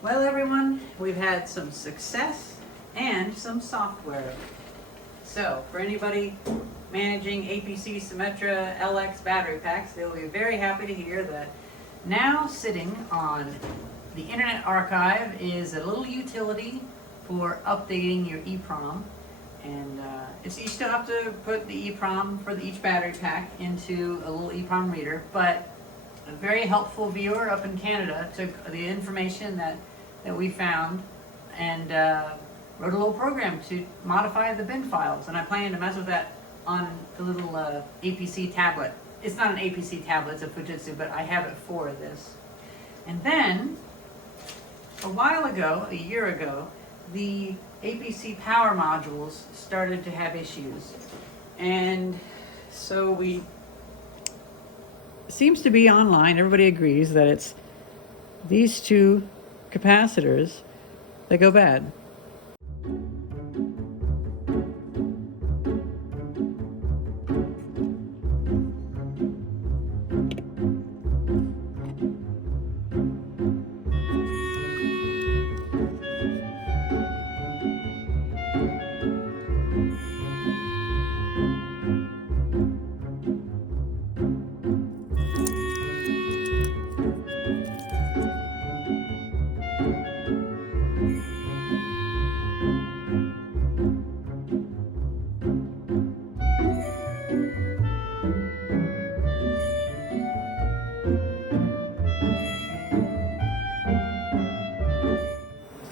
Well, everyone, we've had some success and some software. So, for anybody managing APC Symmetra LX battery packs, they'll be very happy to hear that now sitting on the Internet Archive is a little utility for updating your EEPROM. And you still have to put the EEPROM for each battery pack into a little EEPROM reader, but a very helpful viewer up in Canada took the information that we found and wrote a little program to modify the bin files. And I plan to mess with that on the little APC tablet. It's not an APC tablet, it's a Fujitsu, but I have it for this. And then, a while ago, a year ago, the APC power modules started to have issues. And so we seems to be online, everybody agrees that it's these two capacitors that go bad.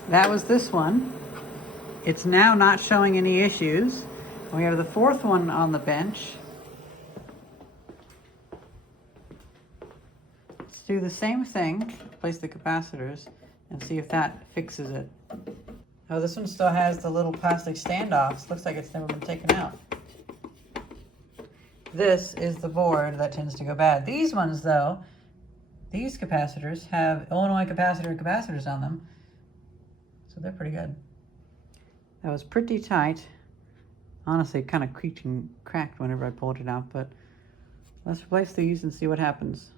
That was this one. It's now not showing any issues. We have the fourth one on the bench. Let's do the same thing, place the capacitors, and see if that fixes it. Oh, this one still has the little plastic standoffs. Looks like it's never been taken out. This is the board that tends to go bad. These ones, though, these capacitors have Illinois capacitors on them. So they're pretty good. That was pretty tight. Honestly, it kind of creaked and cracked whenever I pulled it out, but let's replace these and see what happens.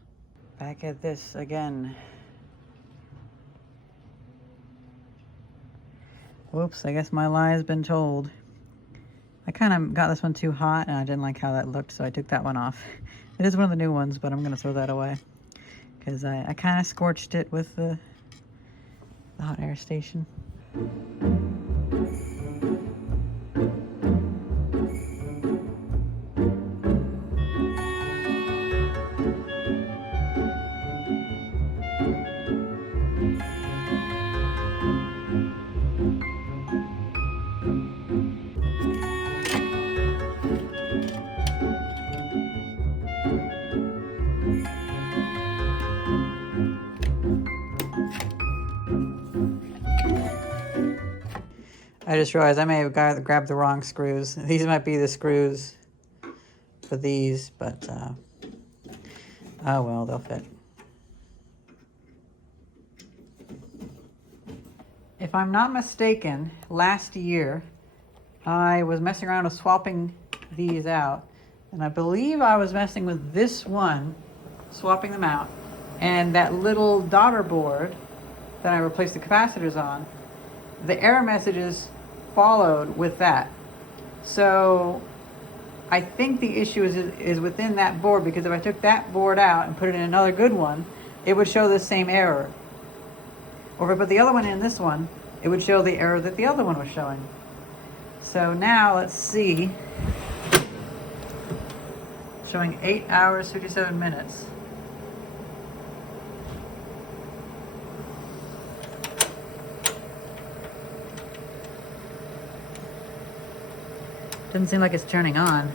Back at this again. Whoops, I guess my lie has been told. I kind of got this one too hot and I didn't like how that looked, so I took that one off. It is one of the new ones, but I'm gonna throw that away because I kind of scorched it with the hot air station. I just realized I may have grabbed the wrong screws. These might be the screws for these, but oh well, they'll fit. If I'm not mistaken, last year I was messing around with swapping these out, and I believe I was messing with this one, swapping them out, and that little daughter board that I replaced the capacitors on, the error messages followed with that. So I think the issue is within that board, because if I took that board out and put it in another good one, it would show the same error. Or if I put the other one in this one, it would show the error that the other one was showing. So now let's see. Showing 8 hours, 57 minutes. Doesn't seem like it's turning on.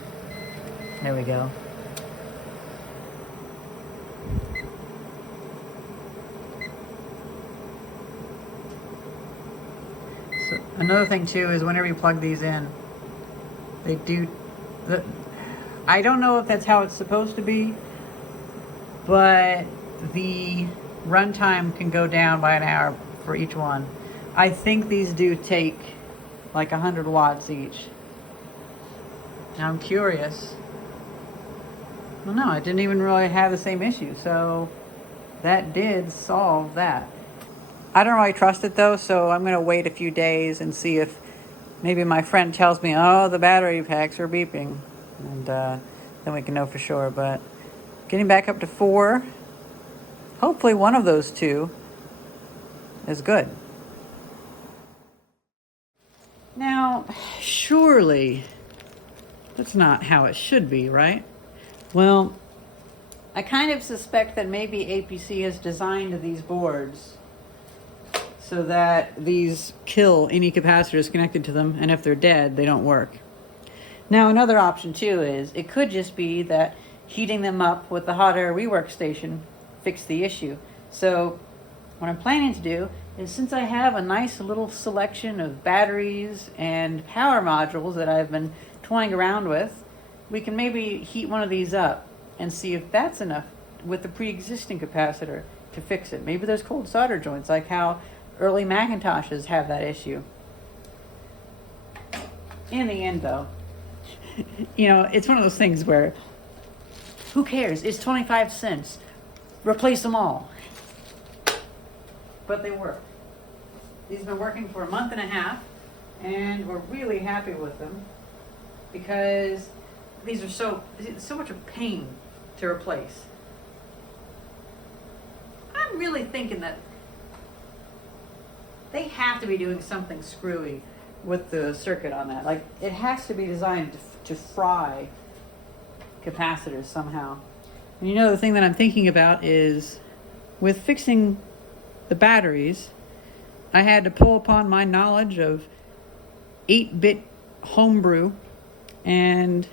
There we go. So another thing too is whenever you plug these in, they do I don't know if that's how it's supposed to be, but the runtime can go down by an hour for each one. I think these do take like 100 watts each. Now I'm curious. Well, no, it didn't even really have the same issue, so that did solve that. I don't really trust it though, so I'm gonna wait a few days and see if maybe my friend tells me, oh, the battery packs are beeping, and then we can know for sure. But getting back up to 4, hopefully one of those two is good. Now, surely that's not how it should be, right? Well, I kind of suspect that maybe APC has designed these boards so that these kill any capacitors connected to them, and if they're dead, they don't work. Now, another option too is it could just be that heating them up with the hot air rework station fixed the issue. So what I'm planning to do is, since I have a nice little selection of batteries and power modules that I've been toying around with, we can maybe heat one of these up and see if that's enough with the pre-existing capacitor to fix it. Maybe there's cold solder joints, like how early Macintoshes have that issue. In the end though, you know, it's one of those things where, who cares? It's 25 cents. Replace them all. But they work. These have been working for a month and a half, and we're really happy with them because these are so much of pain to replace. I'm really thinking that they have to be doing something screwy with the circuit on that. Like, it has to be designed to fry capacitors somehow. And you know, the thing that I'm thinking about is, with fixing the batteries, I had to pull upon my knowledge of 8-bit homebrew, and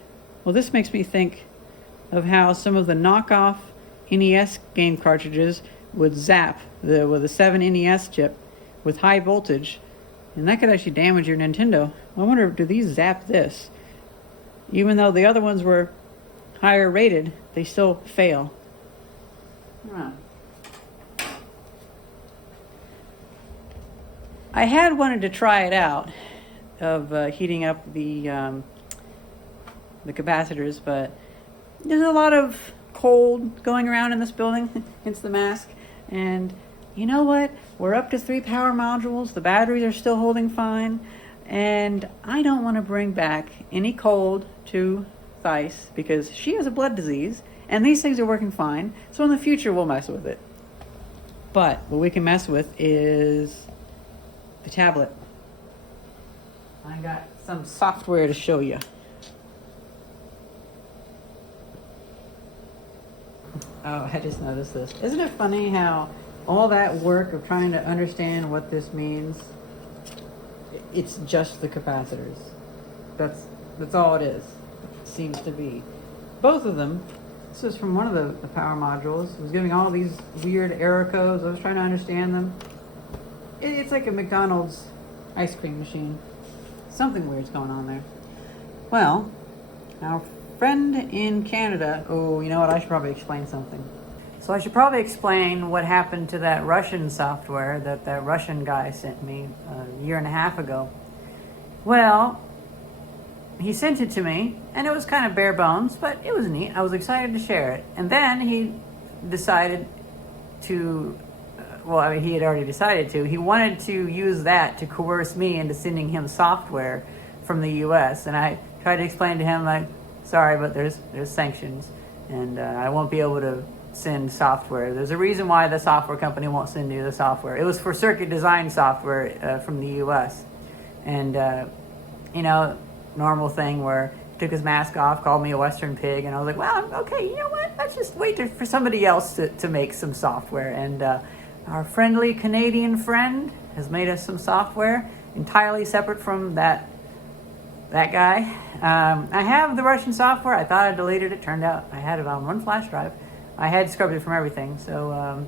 well, this makes me think of how some of the knockoff NES game cartridges would zap with a 7 NES chip with high voltage, and that could actually damage your Nintendo. I wonder, do these zap this? Even though the other ones were higher rated, they still fail. Huh. I had wanted to try it out, of heating up the capacitors, but there's a lot of cold going around in this building. It's the mask. And you know what? We're up to 3 power modules. The batteries are still holding fine. And I don't want to bring back any cold to Thais because she has a blood disease and these things are working fine. So in the future, we'll mess with it. But what we can mess with is the tablet. I got some software to show you. Oh, I just noticed this. Isn't it funny how all that work of trying to understand what this means, it's just the capacitors. That's all it is. It seems to be. Both of them. This is from one of the power modules. It was giving all these weird error codes. I was trying to understand them. It's like a McDonald's ice cream machine. Something weird's going on there. Well, our friend in Canada, oh, you know what, I should probably explain something. So I should probably explain what happened to that Russian software that Russian guy sent me a year and a half ago. Well, he sent it to me, and it was kind of bare bones, but it was neat. I was excited to share it. And then he decided to, he had already decided to. He wanted to use that to coerce me into sending him software from the U.S. And I tried to explain to him, like, sorry, but there's sanctions, and I won't be able to send software. There's a reason why the software company won't send you the software. It was for circuit design software from the U.S. And, normal thing where he took his mask off, called me a Western pig, and I was like, well, okay, you know what? Let's just wait for somebody else to make some software. And our friendly Canadian friend has made us some software entirely separate from that guy. I have the Russian software. I thought I deleted it. Turned out I had it on one flash drive. I had scrubbed it from everything. So,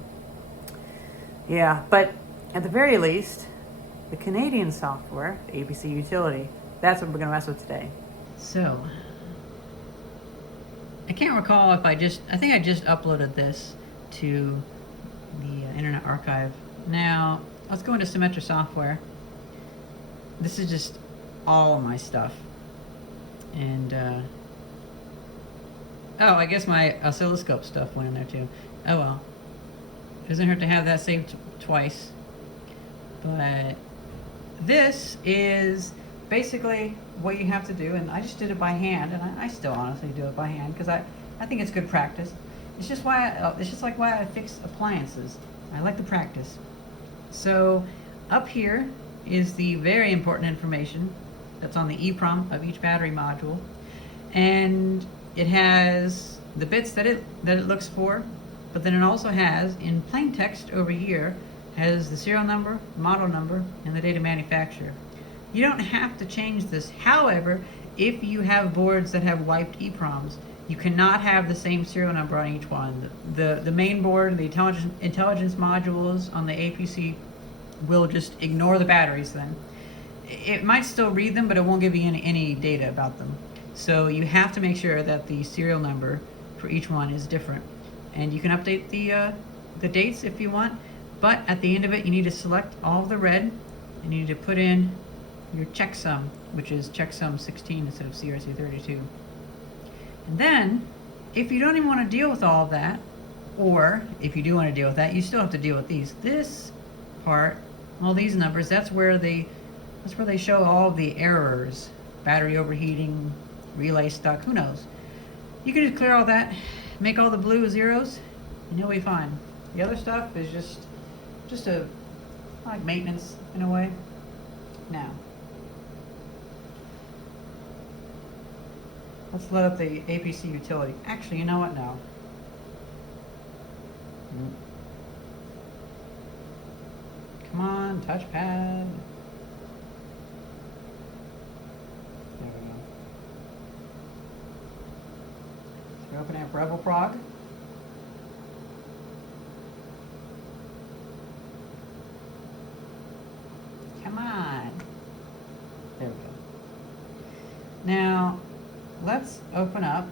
yeah. But at the very least, the Canadian software, the APC utility, that's what we're going to mess with today. So, I can't recall if I think I just uploaded this to the Internet Archive. Now, let's go into Symmetra software. This is just all of my stuff. And, I guess my oscilloscope stuff went in there too. Oh well. Doesn't hurt to have that saved twice. But this is basically what you have to do, and I just did it by hand, and I still honestly do it by hand because I think it's good practice. It's just like why I fix appliances. I like the practice. So up here is the very important information that's on the EEPROM of each battery module, and it has the bits that it looks for, but then it also has, in plain text over here, has the serial number, model number, and the date of manufacture. You don't have to change this. However, if you have boards that have wiped EEPROMs, you cannot have the same serial number on each one. The main board, the intelligence modules on the APC will just ignore the batteries then. It might still read them, but it won't give you any data about them. So you have to make sure that the serial number for each one is different. And you can update the dates if you want, but at the end of it, you need to select all of the red, and you need to put in your checksum, which is checksum 16 instead of CRC 32. And then, if you don't even want to deal with all of that, or if you do want to deal with that, you still have to deal with these. This part, all these numbers, that's where they show all of the errors. Battery overheating, relay stuck, who knows. You can just clear all that, make all the blue zeros, and you'll be fine. The other stuff is just a like maintenance in a way. Now, let's let up the APC utility. Actually, you know what? No. Come on, touchpad. There we go. So we're opening up Rebel Prog. Come on. There we go. Now, let's open up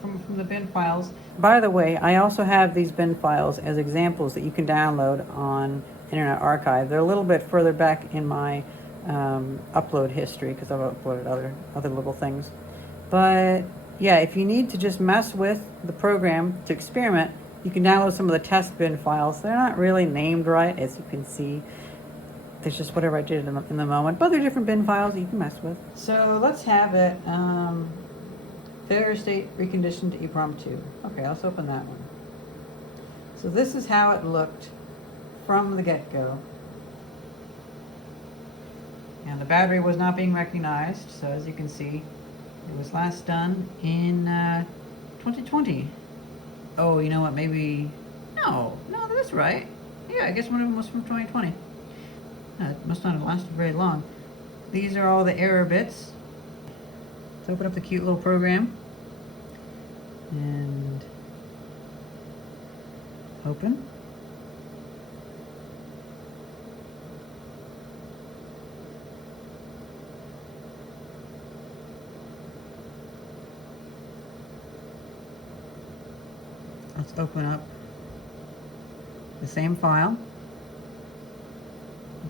from the bin files. By the way, I also have these bin files as examples that you can download on Internet Archive. They're a little bit further back in my upload history because I've uploaded other little things. But yeah, if you need to just mess with the program to experiment, you can download some of the test bin files. They're not really named right, as you can see. There's just whatever I did in the moment, but they're different bin files that you can mess with. So let's have it, failure state reconditioned to EEPROM 2. Okay, let's open that one. So this is how it looked from the get-go. And the battery was not being recognized, so as you can see, it was last done in 2020. Oh, you know what, maybe, no, that's right. Yeah, I guess one of them was from 2020. It must not have lasted very long. These are all the error bits. Let's open up the cute little program. And open. Let's open up the same file.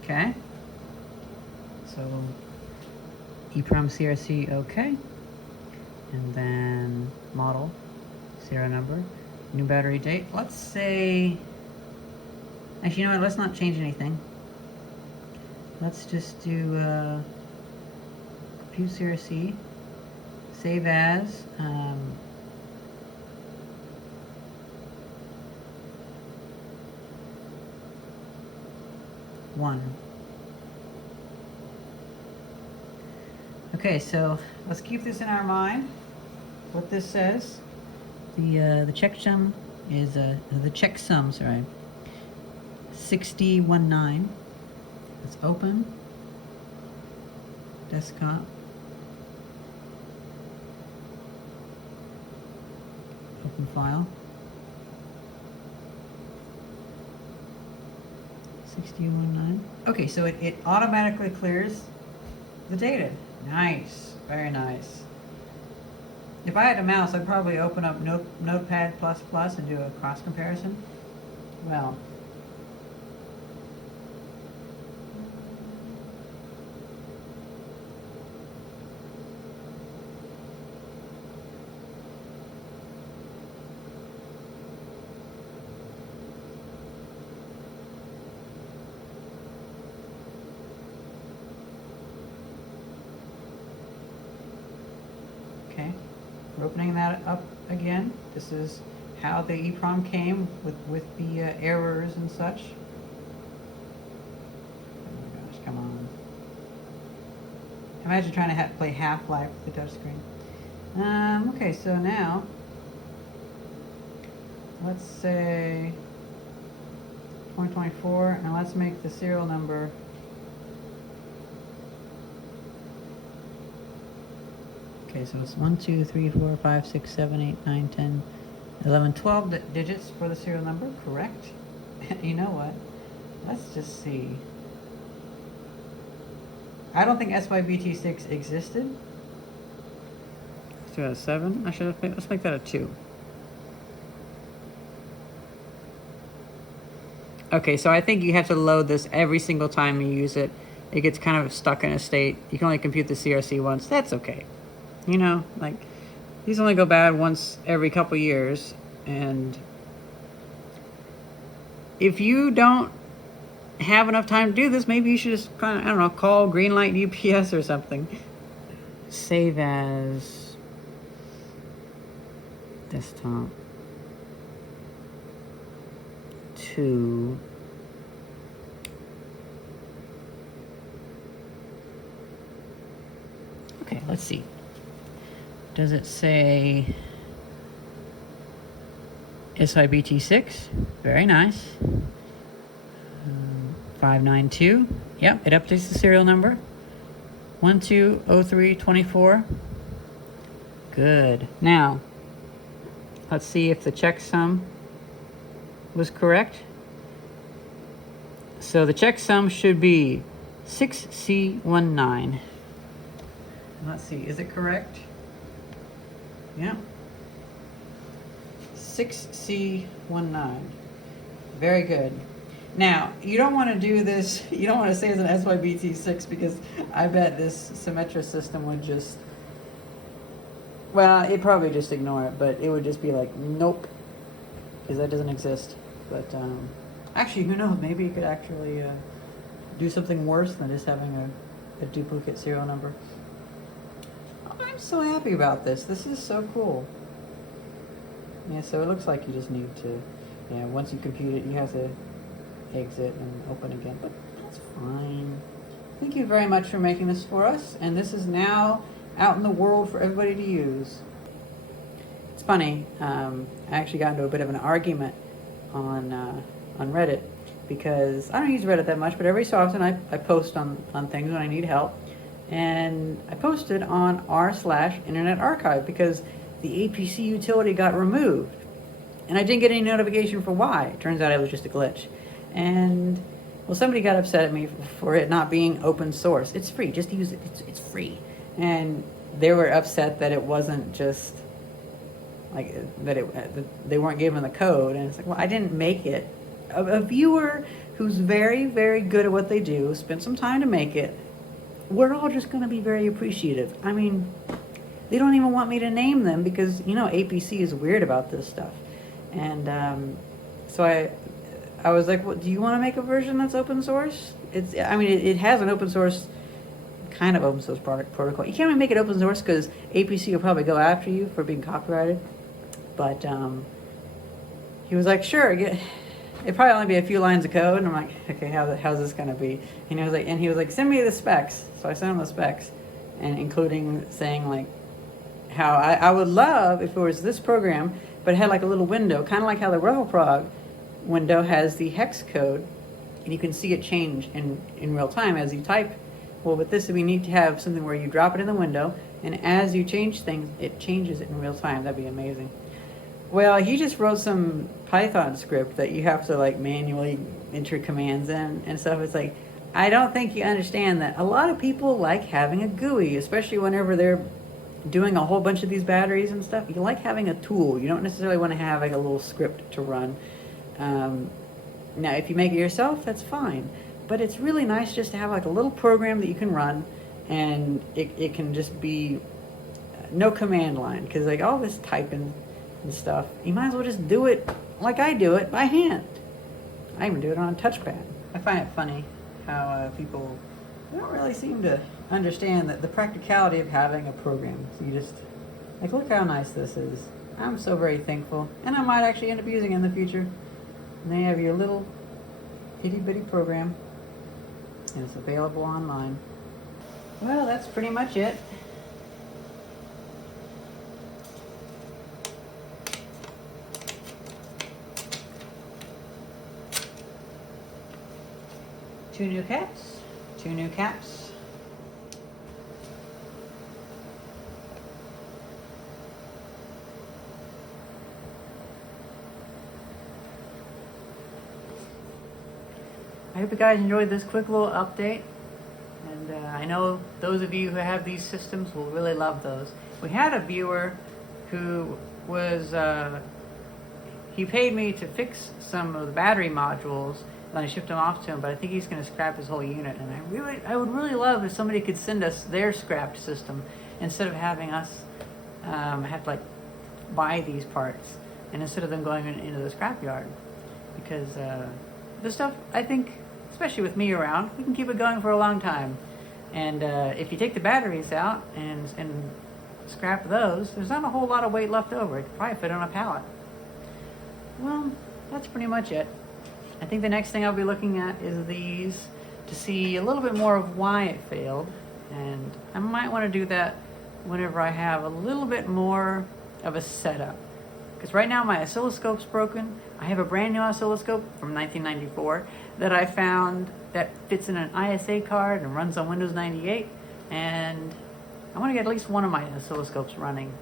Okay, so EEPROM CRC, okay, and then model, serial number, new battery date. Let's say, actually, you know what, let's not change anything. Let's just do compute CRC, save as, one. Okay, so let's keep this in our mind. What this says, the checksum is the checksum, sorry, 6019. Let's open desktop. Open file. 6019. Okay, so it automatically clears the data. Nice, very nice. If I had a mouse, I'd probably open up Notepad++ and do a cross comparison. Well, opening that up again. This is how the EEPROM came with the errors and such. Oh my gosh, come on. Imagine trying to play Half-Life with the touchscreen. Okay, so now, let's say 2024, and let's make the serial number okay, so it's 1, 2, 3, 4, 5, 6, 7, 8, 9, 10, 11, 12 digits for the serial number, correct? You know what? Let's just see. I don't think SYBT5 existed. Let's do that a 7. Let's make that a 2. Okay, so I think you have to load this every single time you use it. It gets kind of stuck in a state. You can only compute the CRC once. That's okay. You know, like, these only go bad once every couple years. And if you don't have enough time to do this, maybe you should just kind of, I don't know, call Greenlight UPS or something. Save as desktop 2. Okay, let's see. Does it say SYBT6? Very nice. 592. Yep, it updates the serial number. 120324. Good. Now, let's see if the checksum was correct. So the checksum should be 6C19. Let's see, is it correct? Yeah. 6C19. Very good. Now, you don't want to do this, you don't want to say it's an SYBT6 because I bet this Symmetra system would just, well, it'd probably just ignore it, but it would just be like, nope, because that doesn't exist. But actually, who knows, maybe you could actually do something worse than just having a duplicate serial number. I'm so happy about this. This is so cool. Yeah, so it looks like you just need to, yeah, once you compute it, you have to exit and open again, but that's fine. Thank you very much for making this for us, and this is now out in the world for everybody to use. It's funny, I actually got into a bit of an argument on Reddit, because I don't use Reddit that much, but every so often I post on things when I need help. And I posted on r/Internet Archive because the APC utility got removed. And I didn't get any notification for why. It turns out it was just a glitch. And, well, somebody got upset at me for it not being open source. It's free, just use it, it's free. And they were upset that it wasn't just, like, that they weren't given the code. And it's like, well, I didn't make it. A viewer who's very, very good at what they do, spent some time to make it, we're all just going to be very appreciative. I mean, they don't even want me to name them because, you know, APC is weird about this stuff. And so I was like, well, do you want to make a version that's open source? I mean, it has an open source, kind of open source protocol. You can't even make it open source because APC will probably go after you for being copyrighted. But he was like, sure, it'd probably only be a few lines of code. And I'm like, okay, how's this gonna be? And he was like, send me the specs. So I sent him the specs, and including saying like how I would love if it was this program, but it had like a little window, kind of like how the RevelProg window has the hex code, and you can see it change in real time as you type. Well, with this, we need to have something where you drop it in the window, and as you change things, it changes it in real time. That'd be amazing. Well, he just wrote some Python script that you have to like manually enter commands in and stuff. It's like, I don't think you understand that a lot of people like having a GUI, especially whenever they're doing a whole bunch of these batteries and stuff. You like having a tool. You don't necessarily want to have like a little script to run. Now, if you make it yourself, that's fine. But it's really nice just to have like a little program that you can run, and it can just be no command line, because like all this typing and stuff, you might as well just do it like I do it by hand. I even do it on a touchpad. I find it funny how people don't really seem to understand that the practicality of having a program. So you just Like, look how nice this is. I'm so very thankful. And I might actually end up using it in the future. And they have your little itty bitty program. And it's available online. Well, that's pretty much it. Two new caps. Two new caps. I hope you guys enjoyed this quick little update, and I know those of you who have these systems will really love those. We had a viewer who was, he paid me to fix some of the battery modules, and I shipped them off to him, but I think he's going to scrap his whole unit, and I would really love if somebody could send us their scrapped system instead of having us have to like buy these parts, and instead of them going into the scrapyard, because this stuff, I think, especially with me around, we can keep it going for a long time. And if you take the batteries out and scrap those, there's not a whole lot of weight left over. It could probably fit on a pallet. Well, that's pretty much it. I think the next thing I'll be looking at is these to see a little bit more of why it failed. And I might want to do that whenever I have a little bit more of a setup. Because right now my oscilloscope's broken. I have a brand new oscilloscope from 1994 that I found that fits in an ISA card and runs on Windows 98. And I want to get at least one of my oscilloscopes running.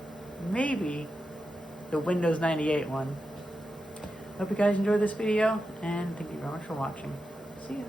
Maybe the Windows 98 one. Hope you guys enjoyed this video, and thank you very much for watching. See ya.